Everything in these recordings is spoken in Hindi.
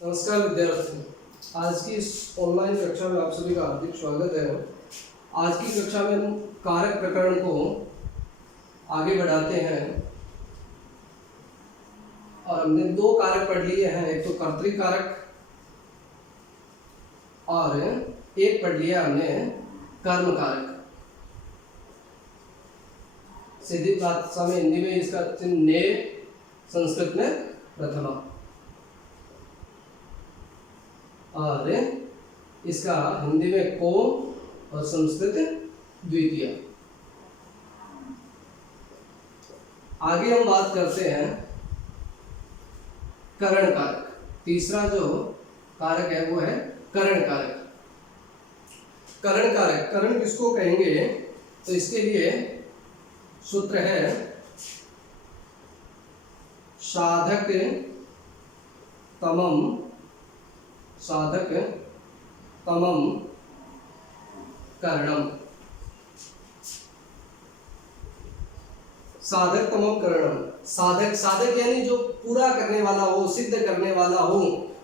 नमस्कार विद्यार्थियों, आज की इस ऑनलाइन कक्षा में आप सभी का हार्दिक स्वागत है। आज की कक्षा में हम कारक प्रकरण को आगे बढ़ाते हैं और हमने दो कारक पढ़ लिए हैं, एक तो कर्तृकारक और एक पढ़ लिया हमने कर्म कारक। सीधी भाषा में हिंदी में इसका चिन्ह ने, संस्कृत में प्रथमा और इसका हिंदी में को और संस्कृत द्वितीय। आगे हम बात करते हैं करण कारक। तीसरा जो कारक है वो है करण कारक। करण कारक, करण किसको कहेंगे? तो इसके लिए सूत्र है साधक तमम करणम। साधक तमम करणम। साधक यानी जो पूरा करने वाला हो, सिद्ध करने वाला हो,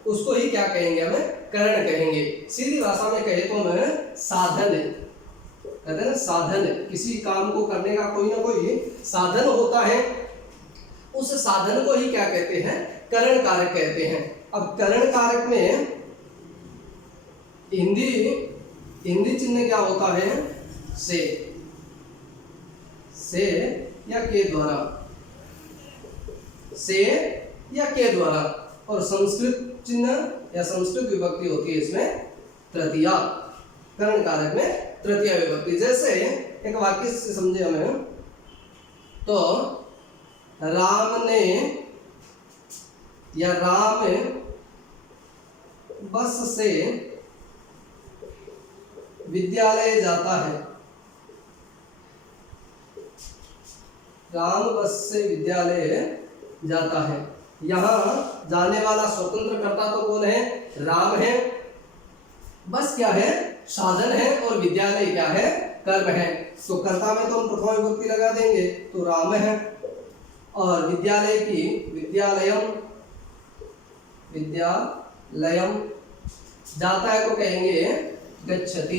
उसको ही क्या कहेंगे? हमें करण कहेंगे। सीधी भाषा में कहे तो हमें साधन कहते हैं ना। साधन, किसी काम को करने का कोई ना कोई साधन होता है, उस साधन को ही क्या कहते हैं? करण कारक कहते हैं। अब करण कारक में हिंदी चिन्ह क्या होता है? से या के द्वारा, से या के द्वारा। और संस्कृत चिन्ह या संस्कृत विभक्ति होती है इसमें तृतीया। करण कारक में तृतीया विभक्ति। जैसे एक वाक्य से समझे हमें, तो राम ने या राम बस से विद्यालय जाता है। राम बस से विद्यालय जाता है। यहाँ जाने वाला स्वतंत्र कर्ता तो कौन है? राम है। बस क्या है? साधन है। और विद्यालय क्या है? कर्म है। तो कर्ता में तो हम प्रथमा विभक्ति लगा देंगे, तो राम है। और विद्यालय की विद्यालयम जाता है को कहेंगे गच्छति,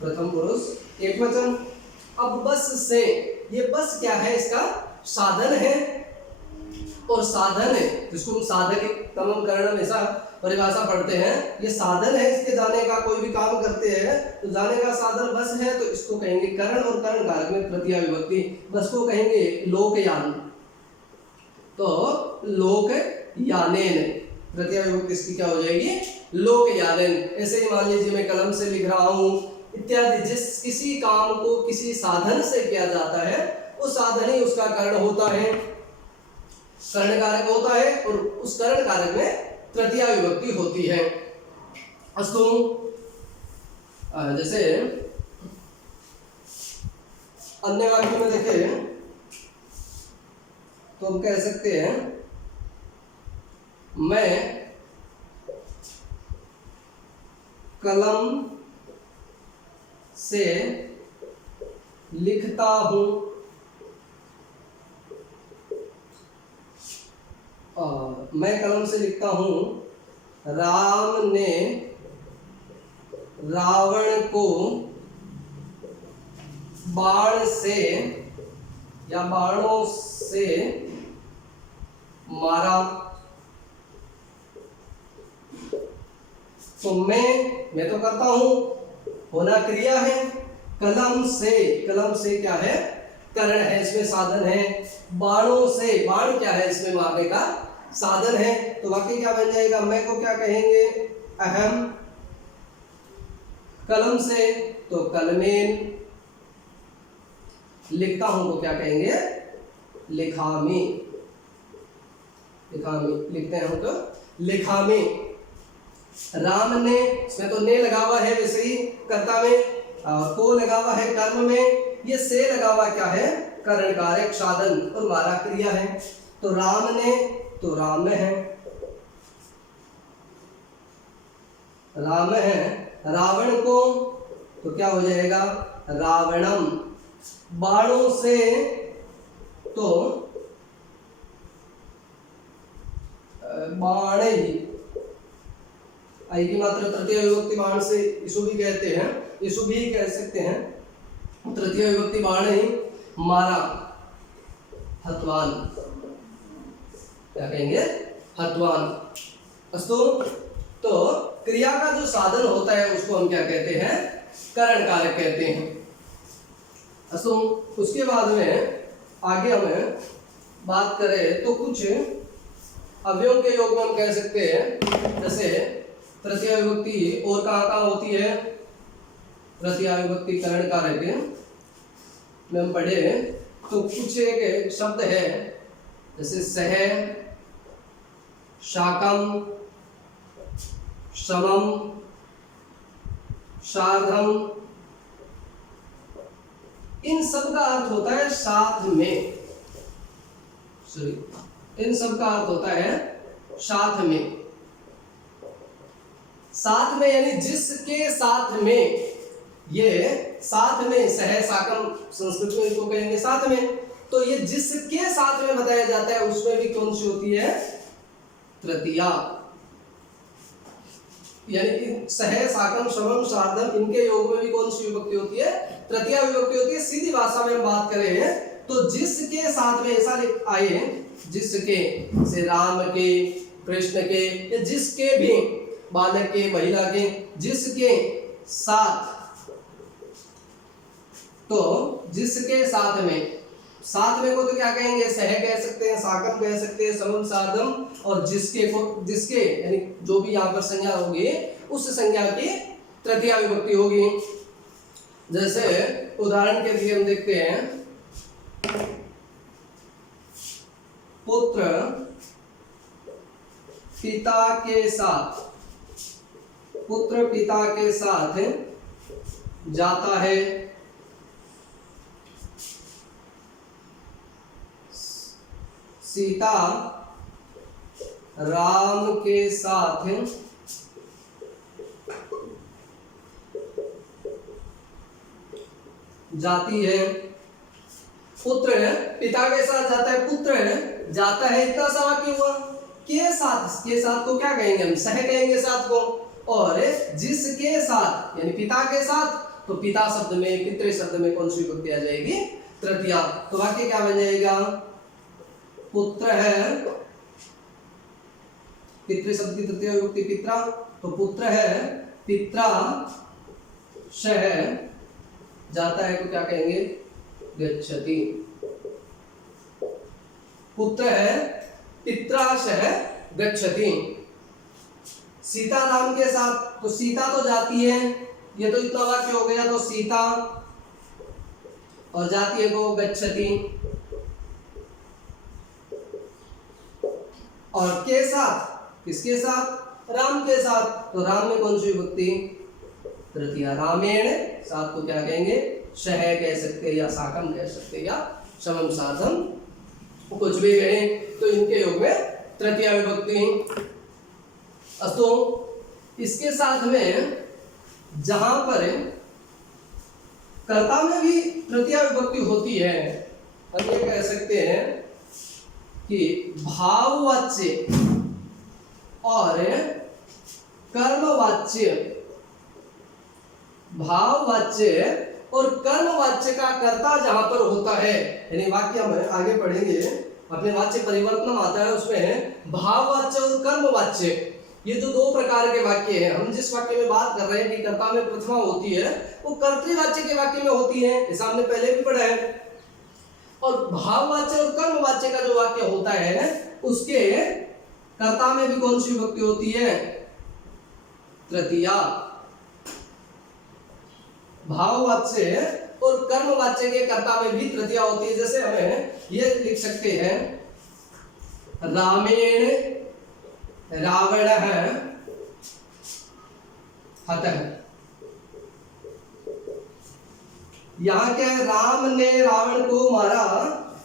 प्रथम पुरुष एक वचन। अब बस से, ये बस क्या है? इसका साधन है। और साधन है जिसको हम साधक तमम करणम ऐसा परिभाषा पढ़ते हैं, ये साधन है। इसके जाने का, कोई भी काम करते हैं तो जाने का साधन बस है, तो इसको कहेंगे करण। और करण कारक में तृतीया विभक्ति। बस को कहेंगे लोकयान, तो लोकयानेन। तृतीया विभक्ति इसकी क्या हो जाएगी? लोकयानेन। ऐसे ही मान लीजिए मैं कलम से लिख रहा हूं इत्यादि। जिस किसी काम को किसी साधन से किया जाता है, उस साधन ही उसका करण होता है, करण कारक होता है। और उस करण कारक में तृतीया विभक्ति होती है। अस्तु, जैसे अन्य वाक्य में देखें तो हम कह सकते हैं मैं कलम से लिखता हूं। मैं कलम से लिखता हूं। राम ने रावण को बाण से या बाणों से मारा। तो मैं तो करता हूं, होना क्रिया है। कलम से क्या है? करण है, इसमें साधन है। बाणों से, बाण क्या है? इसमें मारने का साधन है। तो वाक्य क्या बन जाएगा? मैं को क्या कहेंगे? अहम कलम से, तो कलमेन। लिखता हूं तो क्या कहेंगे? लिखामी। लिखते हैं हम तो लिखामी। राम ने, इसमें तो ने लगा हुआ है वैसे ही कर्ता में, को लगा हुआ है कर्म में। ये से लगा हुआ क्या है? करण कारक, साधन। और मारा क्रिया है। तो राम ने, तो राम है। राम है। रावण को, तो क्या हो जाएगा? रावणम। बाणों से, तो बाण ही आई की मात्रा तृतीय विभक्ति बाण से इसु भी कहते हैं, इसु भी कह सकते हैं, तृतीय विभक्ति बाण ही मारा, हतवान, क्या कहेंगे, हतवान। अस्तु, तो क्रिया का जो साधन होता है उसको हम क्या कहते हैं, करण कारक कहते हैं। अस्तु, उसके बाद में आगे हमें बात करें तो कुछ अवयवों के योग में हम कह सकते हैं, जैसे तृतीय विभक्ति और कहाँ होती है, तृतीय विभक्ति करण कारक में हम पढ़े तो कुछ एक शब्द है, जैसे सह, शाकम, समम, सार्धम, इन सब का अर्थ होता है साथ में, इन सब का अर्थ होता है साथ में, साथ में यानी जिसके साथ में, ये साथ में, सह साकम संस्कृत में इसको कहेंगे साथ में, तो ये जिसके साथ में बताया जाता है उसमें भी कौन सी होती है, तृतीया, यानी सह साकम समम सार्धम इनके योग में भी कौन सी विभक्ति होती है, तृतीया विभक्ति होती है। सीधी भाषा में हम बात करें तो जिसके साथ में ऐसा आए, जिसके से राम के, कृष्ण के, या जिसके भी, बालक के, महिला के, जिसके साथ, तो जिसके साथ में, साथ में को तो क्या कहेंगे, सह कह सकते हैं, साकम कह सकते हैं, समम सार्धम, और जिसके को, जिसके यानी जो भी यहाँ पर संज्ञा होगी उस संज्ञा की तृतीया विभक्ति होगी। जैसे उदाहरण के लिए हम देखते हैं, पुत्र पिता के साथ, पुत्र पिता के साथ जाता है, सीता राम के साथ जाती है, पुत्र पिता के साथ जाता है, पुत्र जाता है, इतना सा वाक्य हुआ। के साथ को क्या कहेंगे हम, सह कहेंगे साथ को, और जिसके साथ यानी पिता के साथ, तो पिता शब्द में, पितृ शब्द में कौन सी विभक्ति आ जाएगी, तृतीया। तो वाक्य क्या बन जाएगा, पुत्र है, पितृ शब्द की तृतीय विभक्ति पित्रा, तो पुत्र है, पित्रा शह जाता है, तो क्या कहेंगे, गच्छति। पुत्र है, पित्रा शह गच्छति। सीता राम के साथ, तो सीता तो जाती है, ये तो इतना वाक्य हो गया, तो सीता और जाती है वो गच्छति, और के साथ, किसके साथ, राम के साथ, तो राम में कौन सी विभक्ति, तृतीया, रामेण, साथ को क्या कहेंगे, शह कह सकते हैं, या साकम कह सकते हैं, या समम साधम, कुछ भी कहें, तो इनके योग में तृतीया विभक्ति। अस्तु, इसके साथ में जहां पर कर्ता में भी तृतीया विभक्ति होती है, हम ये कह सकते हैं कि भाववाच्य और कर्मवाच्य, भाववाच्य और कर्मवाच्य का कर्ता जहां पर होता है, यानी वाक्य हम आगे पढ़ेंगे, अपने वाच्य परिवर्तन आता है, उसमें भाववाच्य और कर्मवाच्य, ये जो दो प्रकार के वाक्य हैं, हम जिस वाक्य में बात कर रहे हैं कि कर्ता में प्रथमा होती है, वो कर्तृवाच्य के वाक्य में होती है, जैसा हमने पहले भी पढ़ा है। और भाववाच्य और कर्मवाच्य का जो वाक्य होता है, उसके कर्ता में भी कौन सी विभक्ति होती है, तृतीया। भाववाच्य और कर्मवाच्य के कर्ता में भी तृतीया होती है। जैसे हमें ये लिख सकते हैं, रामेण रावणः हतः। यहाँ क्या है, राम ने रावण को मारा,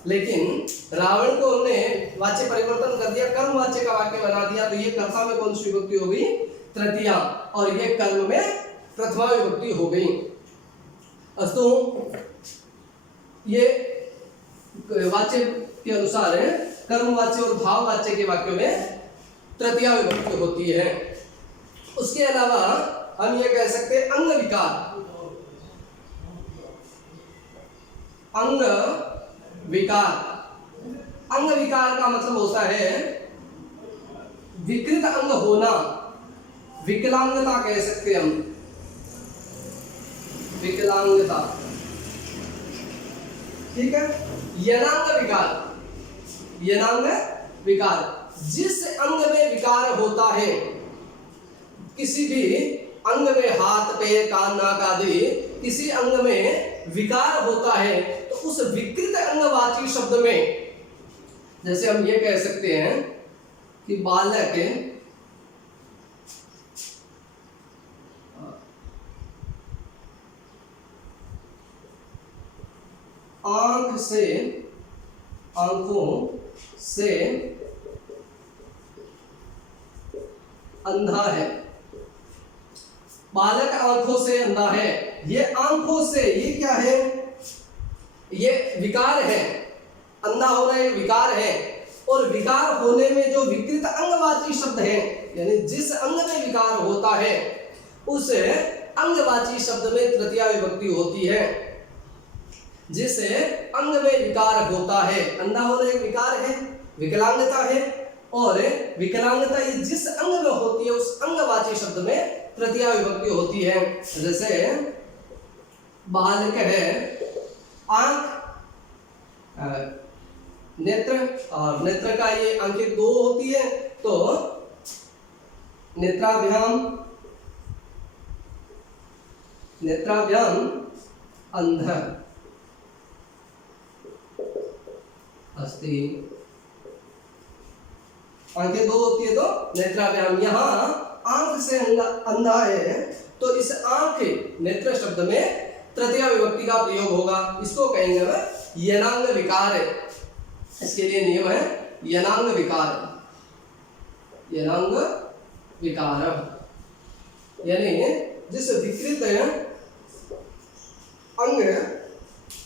लेकिन रावण को हमने वाच्य परिवर्तन कर दिया, कर्म वाच्य का वाक्य बना दिया, तो ये कर्ता में कौन सी विभक्ति हो गई, तृतीया, और ये कर्म में प्रथमा विभक्ति हो गई। अस्तु, ये वाच्य के अनुसार है, कर्म वाच्य और भाव वाच्य के वाक्यों में तृतीया विभक्ति होती है। उसके अलावा हम ये कह सकते हैं अंग विकार। अंग विकार, अंग विकार का मतलब होता है विकृत अंग होना, विकलांगता कह सकते हैं हम, विकलांगता। ठीक है। यनांग विकार, यनांग विकार, जिस अंग में विकार होता है, किसी भी अंग में, हाथ पैर कान नाक आदि किसी अंग में विकार होता है, तो उस विकृत अंगवाची शब्द में जैसे हम ये कह सकते हैं कि बालक आंख से, आंखों से अंधा है। बालक आंखों से अंधा है, ये आंखों से, ये क्या है, ये विकार है, अंधा होना एक विकार है। और विकार होने में जो विकृत अंगवाची शब्द है, यानी जिस अंग में विकार होता है उस अंगवाची शब्द में तृतीया विभक्ति होती है। जिस अंग में विकार होता है, अंधा होना एक विकार है, विकलांगता है, और विकलांगता ये जिस अंग में होती है उस अंगवाची शब्द में तृतीया विभक्ति होती है। जैसे बालक है, आंख, नेत्र, और नेत्र का ये आंखें दो होती है, तो नेत्राभ्याम, नेत्राभ्याम अंध अस्ति, आंखें दो होती है तो नेत्राभ्याम। यहाँ आंख से अंधा है, तो इस आंख नेत्र शब्द में तृतीया विभक्ति का प्रयोग होगा। इसको कहेंगे यनांग विकार है। इसके लिए नियम है यनांग विकार, यनांग विकार, यानी जिस विकृत अंग,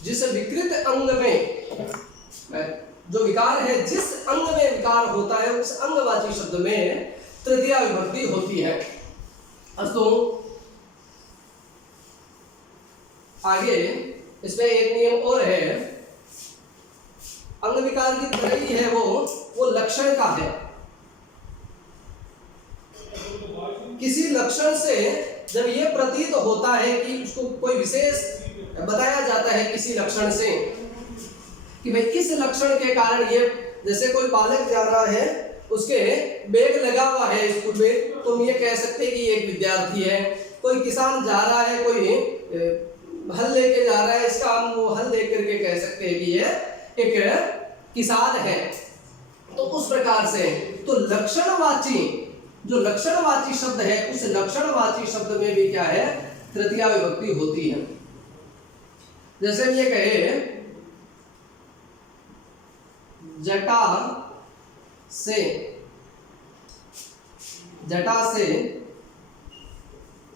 जिस विकृत अंग में जो विकार है, जिस अंग में विकार होता है उस अंगवाची शब्द में तृतीया विभक्ति होती है। अस्तु, आगे इसमें एक नियम और है, अंग विकार की तरह है वो लक्षण का है। किसी लक्षण से जब ये प्रतीत होता है कि उसको कोई विशेष बताया जाता है किसी लक्षण से कि भाई इस लक्षण के कारण ये, जैसे कोई बालक जा रहा है, उसके बैग लगा हुआ है स्कूल में, तो हम ये कह सकते हैं कि ये एक विद्यार्थी है। कोई किसान जा रहा है, कोई हल लेके जा रहा है, इसका हम वो हल देख करके कह सकते हैं कि ये एक किसान है। तो उस प्रकार से तो लक्षणवाची, जो लक्षणवाची शब्द है, उस लक्षणवाची शब्द में भी क्या है, तृतीया विभक्ति होती है। जैसे हम ये कहे जटा से, जटा से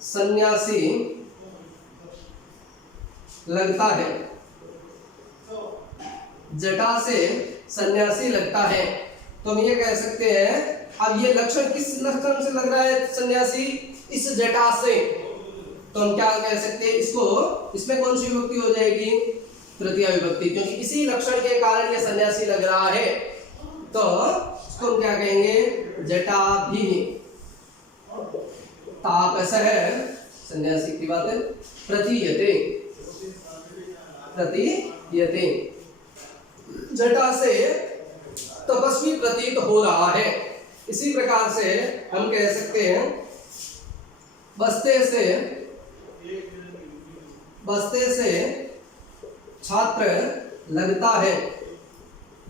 सन्यासी लगता है, जटा से सन्यासी लगता है, तो हम ये कह सकते हैं, अब ये लक्षण किस लक्षण से लग रहा है सन्यासी, इस जटा से, तो हम क्या कह सकते हैं इसको, इसमें कौन सी विभक्ति हो जाएगी, तृतीया विभक्ति, क्योंकि इसी लक्षण के कारण ये सन्यासी लग रहा है। तो इसको हम क्या कहेंगे, जटा भी तापसः, सन्यासी की बात है, प्रतीयते, प्रतीयते, जटा से तपस्वी प्रतीत हो रहा है। इसी प्रकार से हम कह सकते हैं बस्ते से, बस्ते से छात्र लगता है,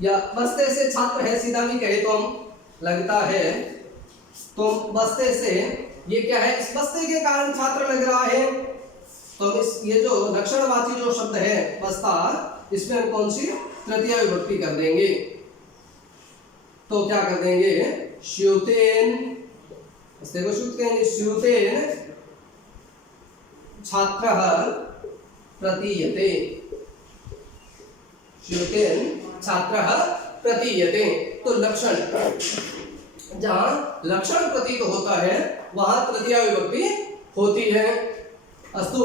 या बस्ते से छात्र है, सीधा भी कहे तो हम लगता है, तो बस्ते से ये क्या है, इस बस्ते के कारण छात्र लग रहा है, तो इस ये जो लक्षणवाची जो शब्द है बस्ता, इसमें हम कौन सी तृतीया विभक्ति कर देंगे, तो क्या कर देंगे, श्यूतेन, बस्ते को श्यूत कहेंगे, श्यूतेन छात्रः प्रतीयते, श्यूतेन छात्रः प्रतीयते। तो लक्षण, जहाँ लक्षण प्रतीत होता है वहां तृतीया विभक्ति होती है। अस्तु,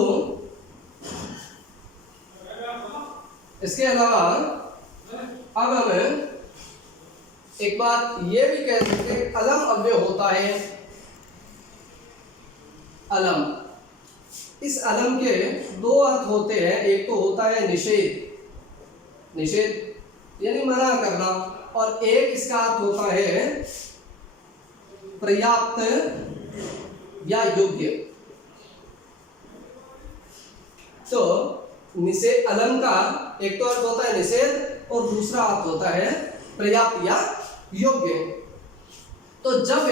इसके अलावा अब हम एक बात ये भी कह सकते हैं, अलम अव्यय होता है। अलम, इस अलम के दो अर्थ होते हैं। एक तो होता है निषेध, निषेध यानी मना करना, और एक इसका अर्थ होता है पर्याप्त या योग्य। तो निषेध, अलम का एक तो अर्थ होता है निषेध और दूसरा अर्थ होता है पर्याप्त या योग्य। तो जब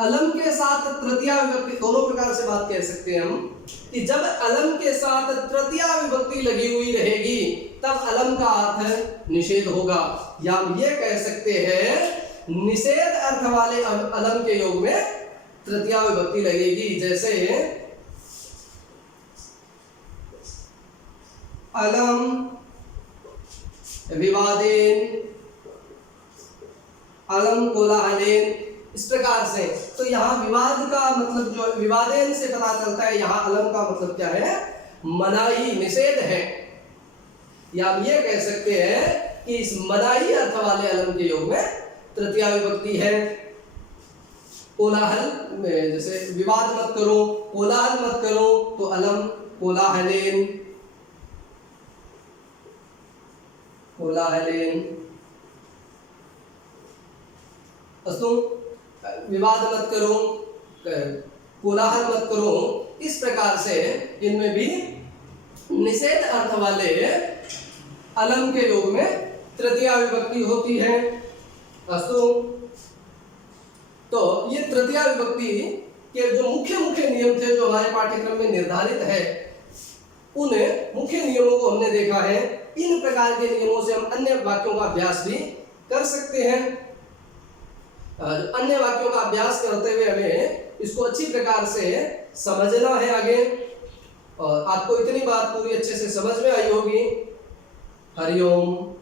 अलम के साथ तृतीया विभक्ति, दोनों प्रकार से बात कह सकते हैं हम कि जब अलम के साथ तृतीया विभक्ति लगी हुई रहेगी तब अलम का अर्थ निषेध होगा, या हम ये कह सकते हैं निषेध अर्थ वाले अलम के योग में तृतीया विभक्ति लगेगी। जैसे अलम विवादेन, अलम कोलाहलेन, इस प्रकार से। तो यहाँ विवाद का मतलब जो विवादेन से पता चलता है, यहाँ अलम का मतलब क्या है, मनाही, निषेध है। या हम ये कह सकते हैं कि इस मनाही अर्थ वाले अलम के योग में तृतीया विभक्ति है। कोलाहल में जैसे विवाद मत करो, कोलाहल मत करो, तो अलम कोलाहलेन, कोलाहलेन। अस्तु, विवाद मत करो, कोलाहल मत करो, इस प्रकार से इनमें भी निषेध अर्थ वाले अलम के योग में तृतीया विभक्ति होती है। अस्तु, तो ये तृतीया विभक्ति के जो मुख्य मुख्य नियम थे जो हमारे पाठ्यक्रम में निर्धारित है, उन मुख्य नियमों को हमने देखा है। इन प्रकार के नियमों से हम अन्य वाक्यों का अभ्यास भी कर सकते हैं। अन्य वाक्यों का अभ्यास करते हुए हमें इसको अच्छी प्रकार से समझना है आगे, और आपको इतनी बात पूरी अच्छे से समझ में आई होगी। हरिओम।